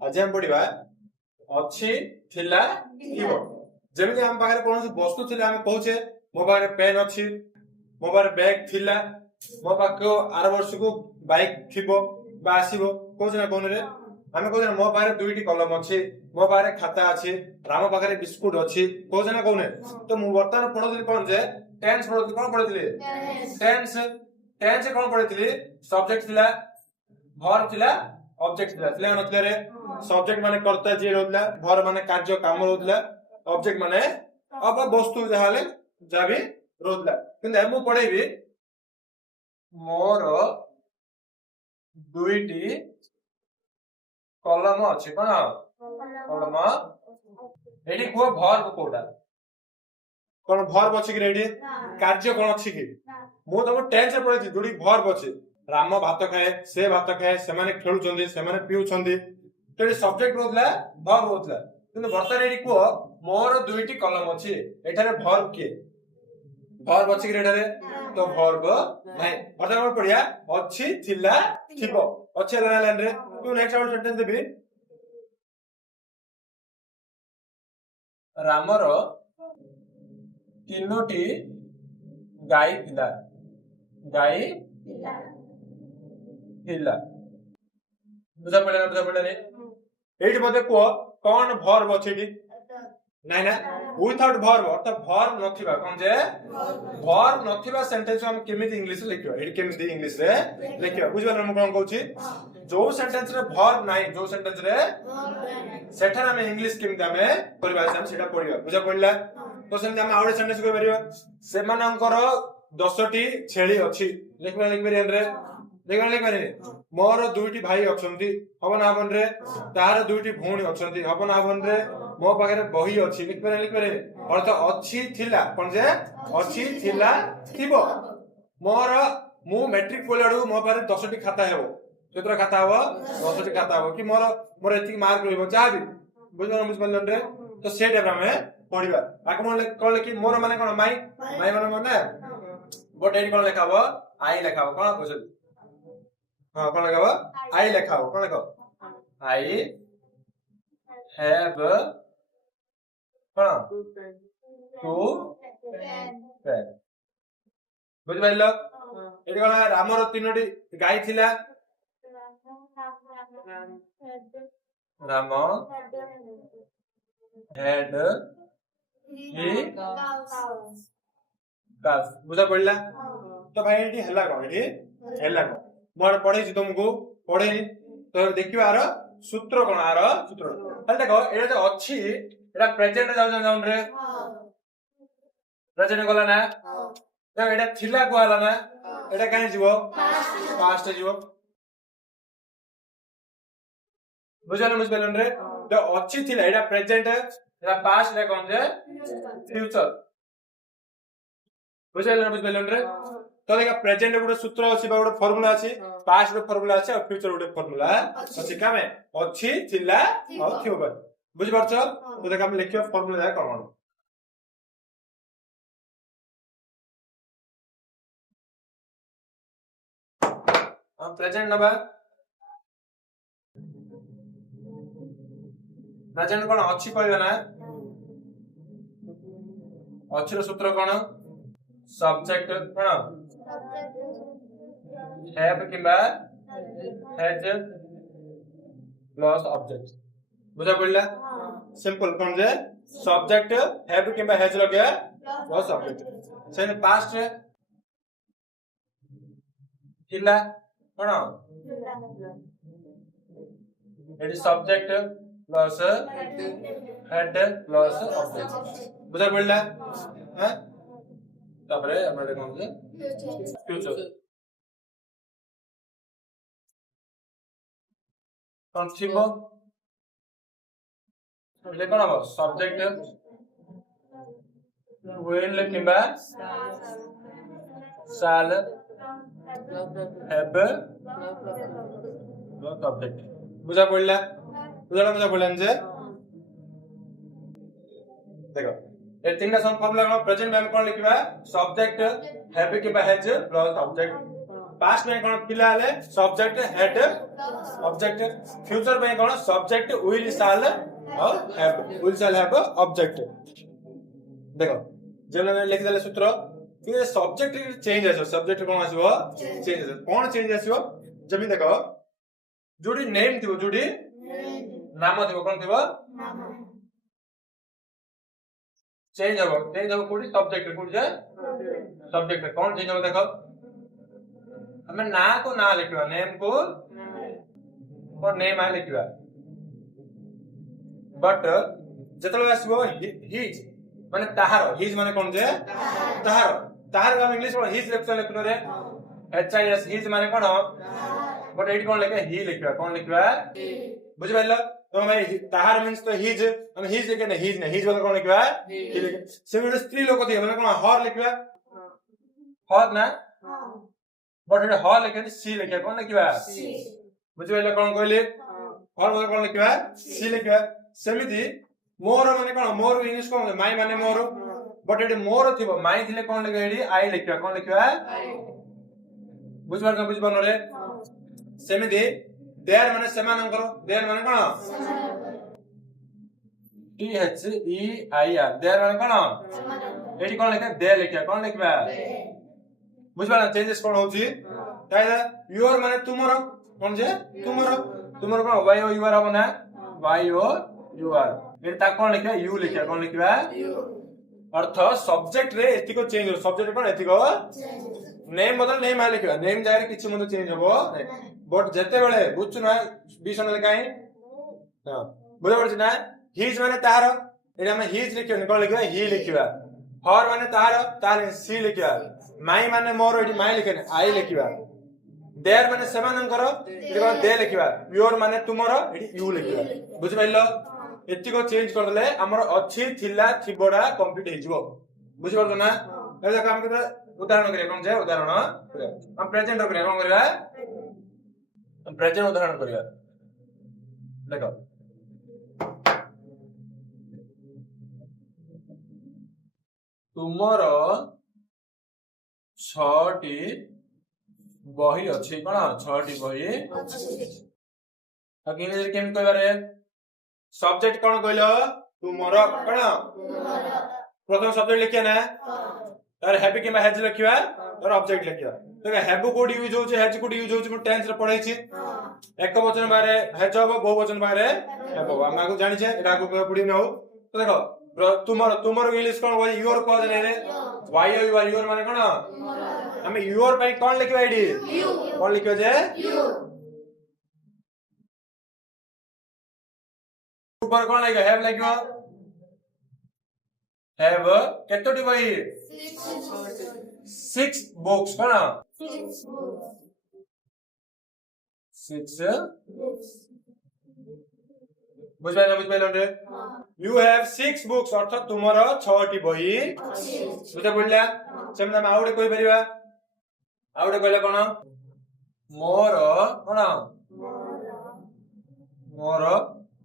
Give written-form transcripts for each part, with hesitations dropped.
आज हम पढ़िबा अछि थिला थिबो जेमिति हम पाखरे कोनोसी वस्तु थिला हम कहूचे मो पाखरे पेन अछि मो पाखरे बैग थिला मो पाखो आर वर्ष को बाइक थिबो बा आसीबो कहूचे ना कोन रे हम कहूचे मो पाखरे दुईटी कलम अछि मो पाखरे खाता अछि राम पाखरे बिस्कुट अछि कहूचे ना कोने तो मु वर्तमान पढोली कोन जे टेंस पढोली कोन पढितली टेंस टेंस कोन पढितली सब्जेक्ट थिला वर्ब थिला ऑब्जेक्ट थिला थिला नथिला रे सब्जेक्ट माने कर्ता जे रहला वर्ब माने कार्य काम रहला ऑब्जेक्ट माने अब वस्तु जहाले जाबी रहला किंतु हम पढेबी मोर दुईटी कलम अछि कोन कलम एडी को वर्ब कोडा कोन वर्ब अछि कि रेडी कार्य कोन अछि कि मु तम टेंस रे पढिछि दुडी वर्ब अछि राम भात खाए से भात खाए से माने खेलुचंदी से माने पिउचंदी तो ये सब्जेक्ट होतला वर्ब होतला किंतु वर्तमान एडी को मोर दुईटी कलम अछि एठारे वर्ब के वर्ब अछि कि एठारे तो वर्ब नाही वर्तमान हम पढिया अछि थिला थिबो अछि लाइन रे तू नेक्स्ट आउट सेंटेंस देबी रामर तीनोटी गाई थिला गाई थिला बुझा पड़े रे एठी मते को कोन वर्ब अछि डी नाही ना विदाउट वर्ब अर्थात वर्ब नथिबा कोन जे वर्ब नथिबा सेंटेंस हम केमिति इंग्लिश रे लिखियो एठी केमिति इंग्लिश रे लिखियो बुझबा हम कोन कहूची जो सेंटेंस रे वर्ब नाही जो सेंटेंस रे सेठा हम इंग्लिश केमिति हमें परिभाषा हम सेटा पढिबा बुझा पड़ला तो सेमति हम आउडे सेंटेंस को परिबा सेमानंकर 10टी छेली अछि लिखबा रे लिख पारे मोर दुईटी भाई अछंती हबन आबन रे तार दुईटी भौणी अछंती हबन आबन रे मो पाखरे बही अछि लिख पारे अर्थ अछि थिला कोन जे अछि थिला थिबो मोर मु मैट्रिक पढलाडू मो पाखरे 10टी खाता हेबो केतरा खाता हबो 10टी खाता हबो कि मोर एति मार्क रहबो जाबी बुझबन रे तो से टाइप में पढिबा आक मोर कोन कि मोर माने कोन माई माने बट एडी कोन लेखाबो आई लेखाबो कोन बुझल हाँ कौन लगा आई लिखा हो कौन लिखो आई हैव कौन टू पेन बुझ पाइलो एडी कोन रामर तीनोटी गाई थिला राम हैड ही कास बुझा पड़ला तो भाई एडी हला कोन एडी हला कोन मोर पढे छि तुमको पढे तो देखिबा आरो सूत्र कोन आरो सूत्र हल देखो एटा जो अछि एटा प्रेजेंट जाउ जाउन रे प्रेजेंट गला ना तो एटा थिला को आला ना एटा काहे जीवो पास्ट जीवो बुझान रे तो अछि थिला एटा प्रेजेंट एटा पास्ट रे कोन जे फ्यूचर बुझाइलन रे तो देखा प्रेजेंट गोटे सूत्र अछि बा गोटे फार्मूला अछि पास्ट रो फार्मूला अछि और फ्यूचर गोटे फार्मूला अछि कामे अछि थिला और थिबो बुझि परछ तो देखा हम लिखियो फार्मूला जा कोन हम प्रेजेंट नबा प्रेजेंट कोन अछि कहबा ना अछि रो सूत्र कोन सब्जेक्ट कोन have किबा has plus object बुझा पड़ला सिंपल कोन जे सब्जेक्ट have किबा has लगे plus object से पास्ट रे थिला कोन एडी subject plus had plus object बुझा पड़ला हैं तापरे हमरा देखम जे फ्यूचर कॉन्सिबो लेखन अब सब्जेक्ट विल किबा शाल हैव नॉट ऑब्जेक्ट बुझा पड़ला जे देखो ए तीनटा सम फॉर्मूला प्रेजेंट में कोन लिखबा सब्जेक्ट हैव किबा हैज प्लस ऑब्जेक्ट पास्ट में कोन थिला ले सब्जेक्ट हैड ऑब्जेक्ट फ्यूचर में कोन subject will shall have object देखो जब मैं लिख देले सूत्र कि सब्जेक्ट चेंज आसो सब्जेक्ट कोन आसो चेंज आसो कोन चेंज आसो जमी देखो जोडी नेम थिबो जोडी नाम थिबो कोन थिबो चेंज हो कोडी सब्जेक्ट कोडी जे सब्जेक्ट कोन चेंज हो देखो हमें ना को ना लिखवा नेम को और नेम आ लिखवा बट जतले आसबो हिज माने ताहार हिज माने कोन जे ताहार ताहार हम इंग्लिश में हिज लिखनो रे एच आई एस हिज माने कोन बट एडी कोन लिखे ही लिखवा कोन लिखवा बुझ पाइलो तो भाई ताहार मींस तो हिज हम हिज लिखे ना हिज वाला कोन लिखवा ही लिखे सेम स्त्री लोग थी माने कोन हर लिखवा हर ना बट एडी हर लिखे सी लिखे कोन लिखवा बुझ पाइलो कोन कहले हर वाला कोन लिखवा सी लिखवा सेमिति मोर माने कोन मोर इंग्लिश कोन माई माने मोर बट एडी मोर थिबो माई थिले कोन लिखे एडी आई लिखवा कोन लिखवा बुझ पानो रे सेमिति देयर माने समानंकर देयर माने कोन T H E I R there माने कोन एडी कोन लिखे दे लिखा कोन लिखबा बुझ पाना चेंजेस कोन होची ताइला योर माने तुमरो कोन जे तुमरो कोन वाई ओ यू आर बना वाई ओ यू आर एडी ता कोन लिखा यू लिखा कोन लिखबा अर्थ सब्जेक्ट रे एतिको चेंज हो सब्जेक्ट कोन एतिको नेम बदल नेम आ लिखबा नेम जाय रे किछि मनो चेंज होबो बट जते बेले बुझछु ना बीसन लिखाई हां बुझा पड़छ ना हिज माने तार एडी हम हिज लिखियो कोन लिखबा ही लिखबा हर माने तार सी लिखबा माई माने मोर एडी माई लिखने आई लिखबा देयर माने समानंकर एडी कोन दे लिखबा योर माने तुमरो एडी यू लिखबा बुझ पाइलो एतिको चेंज कर देले हमर अछि थिला थिबडा कंप्लीट हे जिवो बुझ परछो ना ए देखो हम उदाहरण करिया कोन जे उदाहरण हम प्रेजेंट करिया कोन करिया हम प्रेजेंट उदाहरण करिया देखो तुमरो 6टी बही अछि कोन 6टी बही अछि अगिन जे केम कहबारे सब्जेक्ट कोन कहलो तुमरो कोन प्रथम सब्जेक्ट लिखिया ना तार हैव कि हैज लिखिया और ऑब्जेक्ट लिखिया तो हैव कोड यूज होचे हैज कोड यूज होचे मैं टेंस रे पढाई छी एक वचन बारे हैज हो बहु वचन बारे हैव हम आगु जानि छे एटा को पढी न हो तो देखो तुमरो इंग्लिश कोन होय योर को जाने रे वाई यू आर योर माने कोन हम योर पे कोन लिखबा आईडी कोन लिखो जे यू ऊपर कोन लिखो हैव लिखो हैव केतोटी बही 6 बुक्स कोन 6 बुझ पाइलो रे यू हैव 6 बुक्स अर्थात तुमरो 6टी बही बुझा पड़ला सेम हम आउडे कोइ परिबा आउडे कहले कोन मोर कोन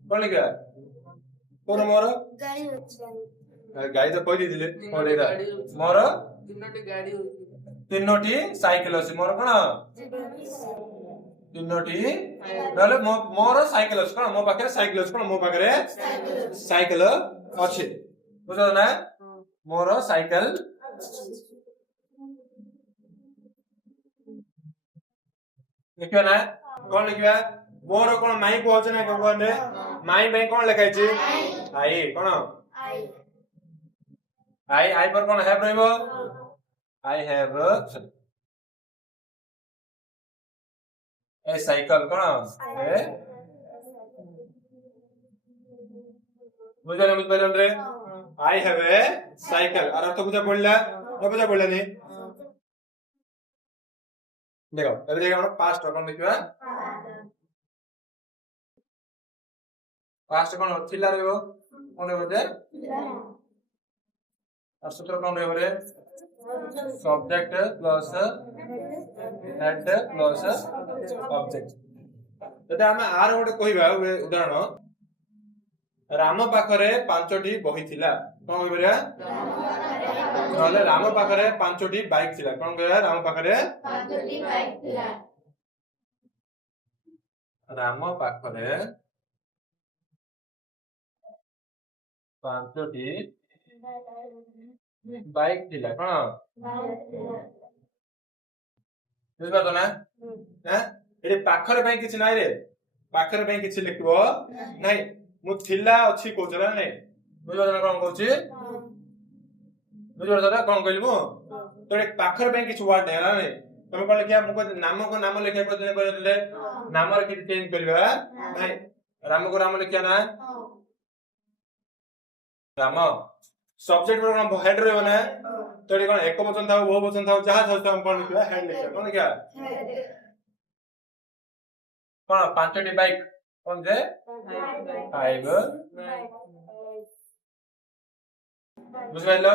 कोन लिखा कोन मोर गाड़ी तो कोइ दिले कोन एरा मोर तीनोटी साइकिल अछि मोर कोन तीनोटी नले मोर साइकिल अछि कोन मो पाखरे साइकिल अछि कोन मो पाखरे साइकिल अछि बुझो ना मोर साइकिल लिखियो ना कोन लिखबा मोर कोन माई को अछि ना कोन रे माई बे कोन लिखाइ छी आई कोन आई पर कोन हैव रहबो आई हैव ए साइकिल कोन ए बुझ पाइलो रे आई हैव ए साइकिल और अर्थ बुझा पड़ला नि देखो अब देखो हम पास्ट कोन लिखबा पास्ट कोन थिला रहबो कोन रहबो जे और सूत्र कोन रहबो रे subject plus head plus object जदि हम आर गोटे कहबा उदाहरण राम पाखरे 5टी बही थिला कौन करिया नले राम पाखरे 5टी बाइक थिला कौन करिया राम पाखरे 5टी बाइक थिला राम पाखरे 5टी बाइक थिला कौन बुझबा तो ना हैं एडी पाखरे भाई किछ नाही रे पाखरे भाई किछ लिखबो नाही मु थिला अछि कोजरा नाही बुझबा तो कोन कहूची बुझबा तो कोन कहलिबो तो एक पाखरे भाई किछ वर्ड है नाही तुम कोन लिखिया मु नाम को नाम लिखिया को देले नाम रे किछ चेंज करबा नाही राम को राम लिखिया ना राम सब्जेक्ट पर कोन हेड रे बने तो ये कोन एक वचन था बहु वचन था जहां था हम कोन लिखिया हेड लिखिया कोन लिखिया कोन 5टी बाइक कोन जे 5 बुझाइलो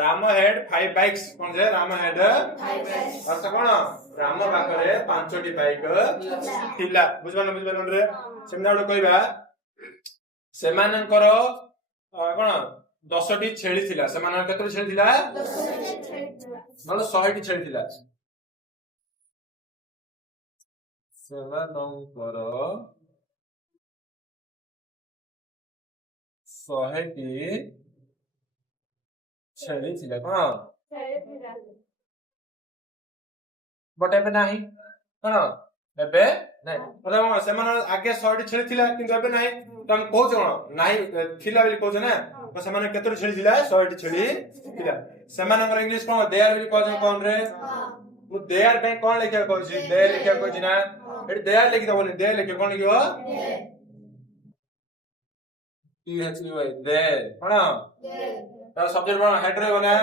राम हेड 5 बाइक्स कोन जे राम हेड 5 बाइक्स अर्थ कोन राम पाखरे 5टी बाइक थिला बुझबानो रे सेमनाडो कहबा सेमानकर कोन 10टी छेली थिला सेमान केतरी छेली थिला 10टी छेली मतलब 100टी छेली थिला सेमानकर 100टी छेली थिला कोन छेली थिला बट एबे नाही कोन एबे नाही मतलब सेमान आगे 100टी छेली थिला किंतु एबे नाही तम कोच कोन नाही थिला बेली कोच ना तो सेमान केतरी छेली थिला 100टी छेली थिला सेमानकर इंग्लिश कोन दे आर बेली कोच कोन रे मु दे आर पे कोन लिखिया कहूची दे लिखिया कहूची ना एटी दे आर लिखि दबोनी दे लिखि कोन लिखियो टी एच यू आई दे कोन तर सब्जेक्ट कोन हेड रे बने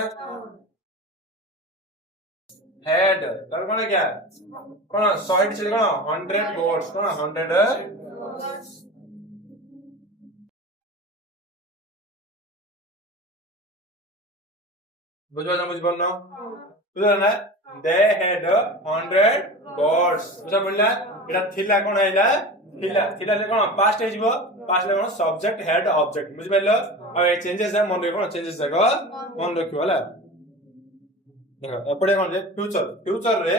हेड तर कोन क्या कोन 100टी छेली कोन 100 वर्ड्स कोन 100 वर्ड्स बुझबनो बुझला ना दे हेड 100 birds बुझा बोलला एटा थिला कोन आइला थिला ले कोन पास्ट हे जिवो पास्ट ले कोन सब्जेक्ट हेड ऑब्जेक्ट बुझ पाइलो आ ए चेंजेस है मन रे कोन चेंजेस जाको मन रखियो होला देखो एपडे कोन जे फ्यूचर रे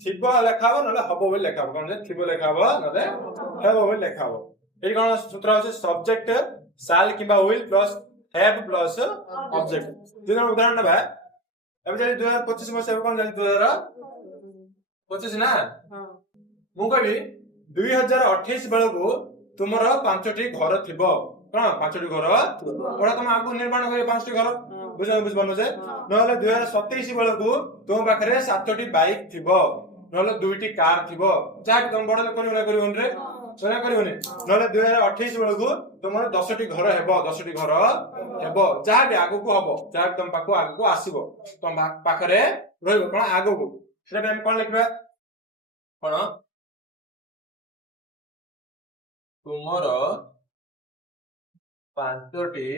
थिबो लेखाबो नले हबो बोल लेखाबो कोन जे थिबो लेखाबो नले हेबो बोल लेखाबो एटी कोन सूत्र होचे सब्जेक्ट शाल किबा will plus have plus object दिना उदाहरण ना भाई अब जे 2025 मसे कोन जे 2025 ना मु कहबी 2028 बेल को तुमर 5टी घर थिबो कोन 5टी घर ओडा तुम आगु निर्माण करे 5टी घर बुझबनो जे नले 2027 बेल को तुम पाखरे 7टी बाइक थिबो नले 2टी कार थिबो जा तुम बड करिवोन रे सोना करिवोनी नले 2028 बेल को तुमर 10टी घर हेबो 10टी घर हेबो जा भी आगु को हबो जा तुम पाखो आगु को आसीबो तुम पाखरे रहइबो कोन आगु को सेटा हम कोन लिखबा कोन तुमर 5टी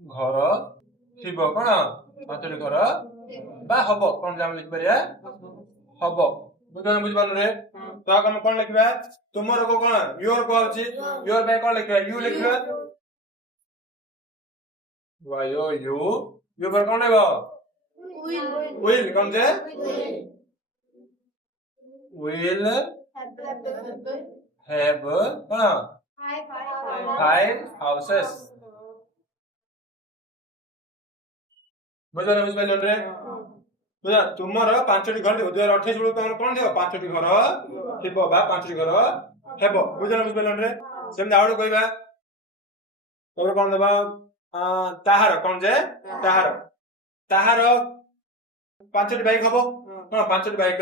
घर थिबो कोन 5टी घर बा हबो कोन जाम लिख परिया हबो बुझबानो रे तो हम कोन लिखबा तुमर को कोन योर को अछि योर बाय कोन लिखबा यू लिखबा वायो यू पर कोन लेबो will cone J will have cone 5 houses बुझबानो रे बुझा तुमर 5टी घर 2028 बेल तुमर कोन दियो 5टी घर थिबो बा 5टी घर हेबो बुझबानो रे सेम आउड कहबा तोर कोन देबा ताहार कोन जे ताहार 5टी बाइक हबो कोन 5टी बाइक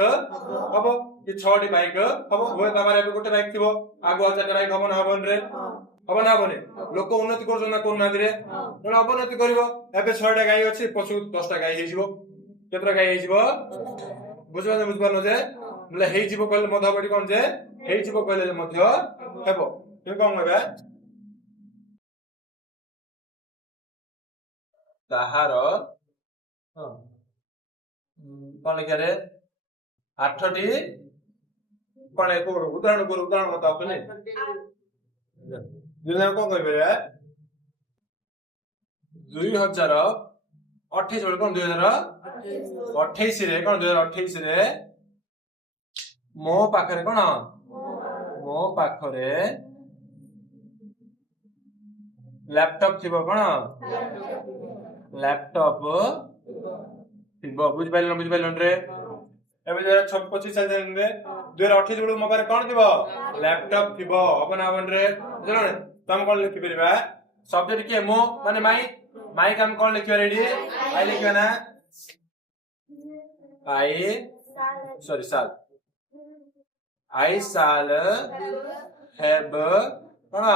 हबो कि 6टी बाइक हबो होय तमारे गोटे बाइक थिबो आगु 4टी बाइक हबो ना हबन रे हबो ना हबने लोक उन्नति करछन ना कोन ना रे न अवनति करिवो एबे 6टा गाई अछि पछु 10टा गाई हे जिवो केतरा गाई हे जिवो बुझबानो जे मतलब हे जिवो कहले मधबडी कोन जे हे जिवो कहले मध्य हेबो ते कोन होबे ताहार कोन लिखा रे 8टी कोन को उदाहरण मत आपने दिना कोन कहबे रे 2028 बेले कोन 2028 रे कोन 2028 रे मो पाखरे कोन मो पाखरे लैपटॉप थिबो कोन लैपटॉप थिबो बुझ पाइलन रे एबे 2025 साल रे 2028 बेले मो पारे कोन थिबो लैपटॉप थिबो अपन रे बुझलो ने तम कोन लिखि परिबा सब्जेक्ट के मो माने माई काम कोन लिखियो रेडी आई लिखियो ना आई साल हैव कोन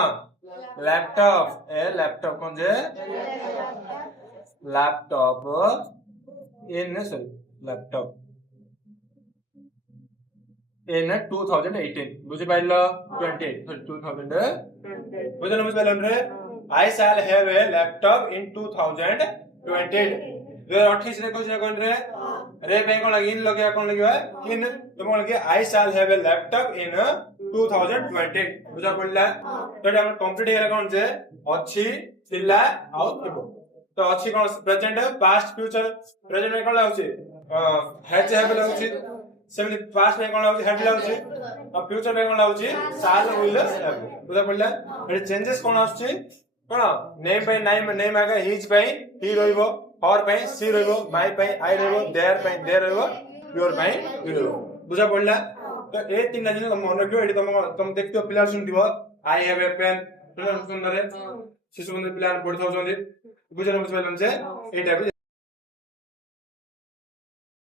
लैपटॉप लैपटॉप कौन जे लैपटॉप इन लैपटॉप इन 2018 बुझे पाइल 2000 बुझे पाइल रे आई शैल हैव ए लैपटॉप इन 2028 2028 रे कुछ कोन रे पे कोन इन लगे कोन लगे इन तो कोन लगे आई शैल हैव ए लैपटॉप इन 2028 बुझा पड़ला तो हम कंप्लीट हेला कोन जे अछि थिला आउ थिबो तो अछि कोन प्रेजेंट पास्ट फ्यूचर प्रेजेंट में कोन लाउछि हैज हैव लाउछि सेमि पास्ट में कोन लाउछि हैड लाउछि और फ्यूचर में कोन लाउछि शाल विल हैव बुझा पड़ला ए चेंजेस कोन आछि कोन नेम पे नेम आगे हिज पे ही रहइबो फॉर पे सी रहइबो माय पे आई रहइबो देयर पे देयर रहइबो योर पे यू रहइबो बुझा पड़ला तो ए तीन दिन मन रखियो एटी तुम देखियो पिला सुनथिबो आई हैव ए पेन सुंदर शिशु मंदिर पिला पढिथौ जंदी बुझलन जे एटा